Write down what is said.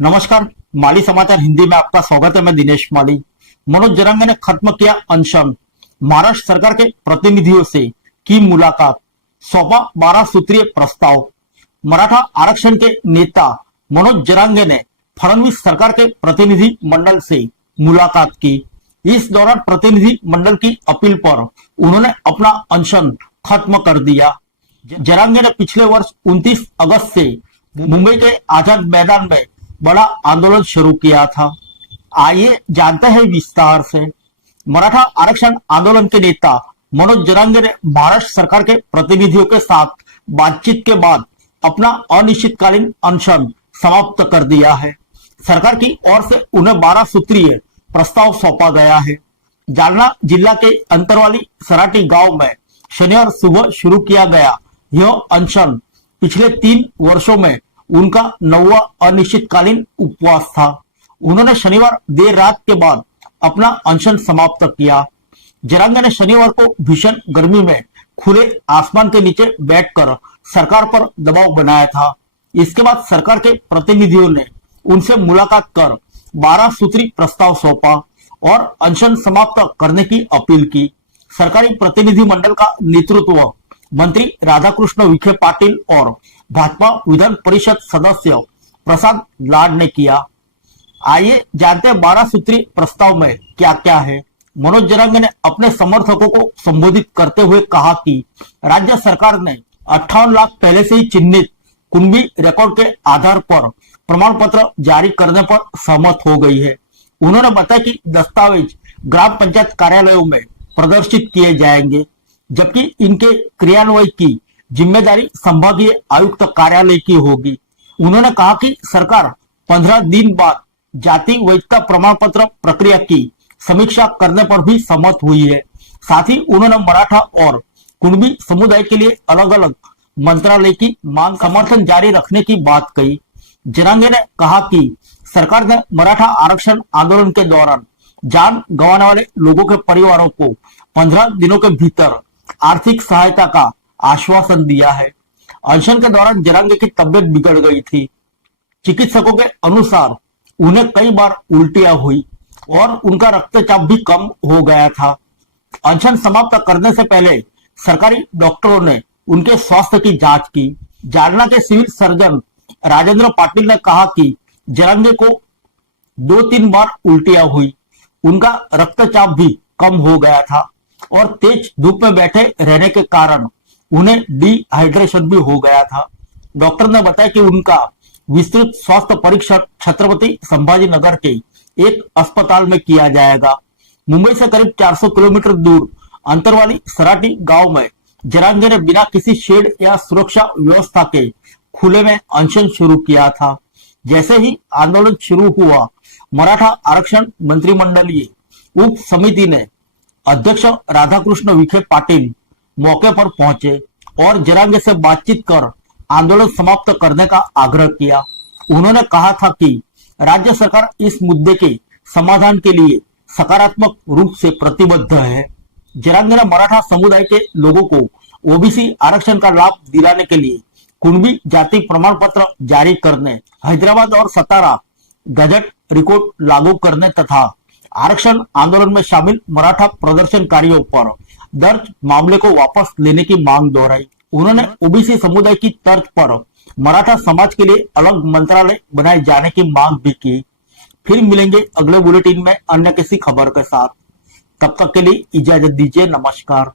नमस्कार। माली समाचार हिंदी में आपका स्वागत है। मैं दिनेश माली। मनोज जरांगे ने खत्म किया अनशन। महाराष्ट्र सरकार के प्रतिनिधियों से की मुलाकात, सौंपा 12 सूत्रीय प्रस्ताव। मराठा आरक्षण के नेता मनोज जरांगे ने फडणवीस सरकार के प्रतिनिधि मंडल से मुलाकात की। इस दौरान प्रतिनिधि मंडल की अपील पर उन्होंने अपना अनशन खत्म कर दिया। जरांगे ने पिछले वर्ष 29 अगस्त से मुंबई के आजाद मैदान में बड़ा आंदोलन शुरू किया था। आइए जानते हैं विस्तार से। मराठा आरक्षण आंदोलन के नेता मनोज जरांगे ने महाराष्ट्र सरकार के प्रतिनिधियों के साथ बातचीत के बाद अपना अनिश्चितकालीन अनशन समाप्त कर दिया है। सरकार की ओर से उन्हें 12 सूत्रीय प्रस्ताव सौंपा गया है। जालना जिला के अंतरवाली सराटी गांव में शनिवार सुबह शुरू किया गया यह अनशन पिछले 3 वर्षों में उनका 9वां अनिश्चितकालीन उपवास था। उन्होंने शनिवार देर रात के बाद अपना अनशन समाप्त किया। जरांगे ने शनिवार को भीषण गर्मी में खुले आसमान के नीचे बैठकर सरकार पर दबाव बनाया था। इसके बाद सरकार के प्रतिनिधियों ने उनसे मुलाकात कर 12 सूत्री प्रस्ताव सौंपा और अनशन समाप्त करने की अपील की। सरकारी प्रतिनिधि मंडल का नेतृत्व मंत्री राधाकृष्ण विखे पाटिल और भाजपा विधान परिषद सदस्य प्रसाद लाड ने किया। आइए जानते हैं 12 सूत्री प्रस्ताव में क्या क्या है। मनोज जरांगे ने अपने समर्थकों को संबोधित करते हुए कहा कि राज्य सरकार ने 58 लाख पहले से ही चिन्हित कुंभी रिकॉर्ड के आधार पर प्रमाण पत्र जारी करने पर सहमत हो गई है। उन्होंने बताया कि दस्तावेज ग्राम पंचायत कार्यालयों में प्रदर्शित किए जाएंगे, जबकि इनके क्रियान्वयन की जिम्मेदारी संभागीय आयुक्त कार्यालय की होगी। उन्होंने कहा कि सरकार 15 दिन बाद जाति वैधता प्रमाण पत्र प्रक्रिया की समीक्षा करने पर भी सहमत हुई है। साथ ही उन्होंने मराठा और कुणबी समुदाय के लिए अलग अलग मंत्रालय की मांग समर्थन जारी रखने की बात कही। जरांगे ने कहा कि सरकार ने मराठा आरक्षण आंदोलन के दौरान जान गंवाने वाले लोगों के परिवारों को 15 दिनों के भीतर आर्थिक सहायता का आश्वासन दिया है। अनशन के दौरान जरांगे की तबियत बिगड़ गई थी। चिकित्सकों के अनुसार उन्हें कई बार उल्टियां हुई और उनका रक्तचाप भी कम हो गया था। अनशन समाप्त करने से पहले सरकारी डॉक्टरों ने उनके स्वास्थ्य की जांच की। जालना के सिविल सर्जन राजेंद्र पाटिल ने कहा कि जरांगे को 2-3 बार उल्टियां हुई, उनका रक्तचाप भी कम हो गया था और तेज धूप में बैठे रहने के कारण उन्हें डिहाइड्रेशन भी हो गया था। डॉक्टर ने बताया कि उनका विस्तृत स्वास्थ्य परीक्षण छत्रपति संभाजी नगर के एक अस्पताल में किया जाएगा। मुंबई से करीब 400 किलोमीटर दूर अंतरवाली सराटी गांव में जरांगे ने बिना किसी शेड या सुरक्षा व्यवस्था के खुले में अनशन शुरू किया था। जैसे ही आंदोलन शुरू हुआ, मराठा आरक्षण मंत्रिमंडलीय उप समिति ने अध्यक्ष राधाकृष्ण विखे पाटिल मौके पर पहुंचे और जरांगे से बातचीत कर आंदोलन समाप्त करने का आग्रह किया। उन्होंने कहा था कि राज्य सरकार इस मुद्दे के समाधान के लिए सकारात्मक रूप से प्रतिबद्ध है। जरांगे ने मराठा समुदाय के लोगों को ओबीसी आरक्षण का लाभ दिलाने के लिए कुणबी जाति प्रमाण पत्र जारी करने, हैदराबाद और सतारा गजट रिकॉर्ड लागू करने तथा आरक्षण आंदोलन में शामिल मराठा प्रदर्शनकारियों पर दर्ज मामले को वापस लेने की मांग दोहराई। उन्होंने ओबीसी समुदाय की तर्ज पर मराठा समाज के लिए अलग मंत्रालय बनाए जाने की मांग भी की। फिर मिलेंगे अगले बुलेटिन में अन्य किसी खबर के साथ। तब तक के लिए इजाजत दीजिए। नमस्कार।